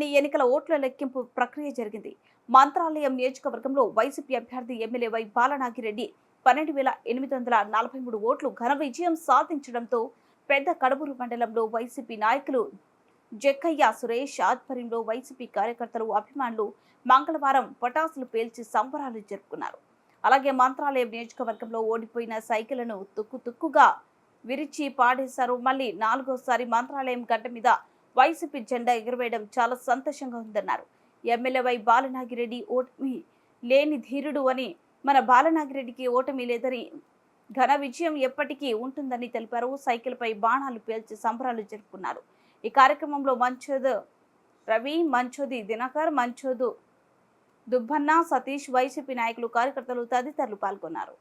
మండలంలోని ఎన్నికల ఓట్ల లెక్కింపు ప్రక్రియ జరిగింది. మంత్రాలయం నియోజకవర్గంలో వైసీపీ అభ్యర్థి ఎమ్మెల్యే వై బాలనాగిరెడ్డి 12,843 ఓట్లు ఘన విజయం సాధించడంతో పెద్ద కడబూరు మండలంలో వైసీపీ నాయకులు జక్కయ్య సురేష్ ఆధ్వర్యంలో వైసీపీ కార్యకర్తలు అభిమానులు మంగళవారం పటాసులు పేల్చి సంబరాలు జరుపుకున్నారు. అలాగే మంత్రాలయం నియోజకవర్గంలో ఓడిపోయిన సైకిళ్లను తుక్కుగా విరిచి పాడేశారు. మళ్ళీ 4వ మంత్రాలయం గడ్డ మీద వైసీపీ జెండా ఎగురవేయడం చాలా సంతోషంగా ఉందన్నారు. ఎమ్మెల్యే వై బాలనాగిరెడ్డి ఓటమి లేని ధీరుడు అని, మన బాలనాగిరెడ్డికి ఓటమి లేదని, ఘన విజయం ఎప్పటికీ ఉంటుందని తెలిపారు. సైకిల్ పై బాణాలు పేల్చి సంబరాలు జరుపుకున్నారు. ఈ కార్యక్రమంలో మంచోద్ రవి, మంచోది దినకర్, మంచోదు దుబ్బన్న, సతీష్, వైసీపీ నాయకులు, కార్యకర్తలు తదితరులు పాల్గొన్నారు.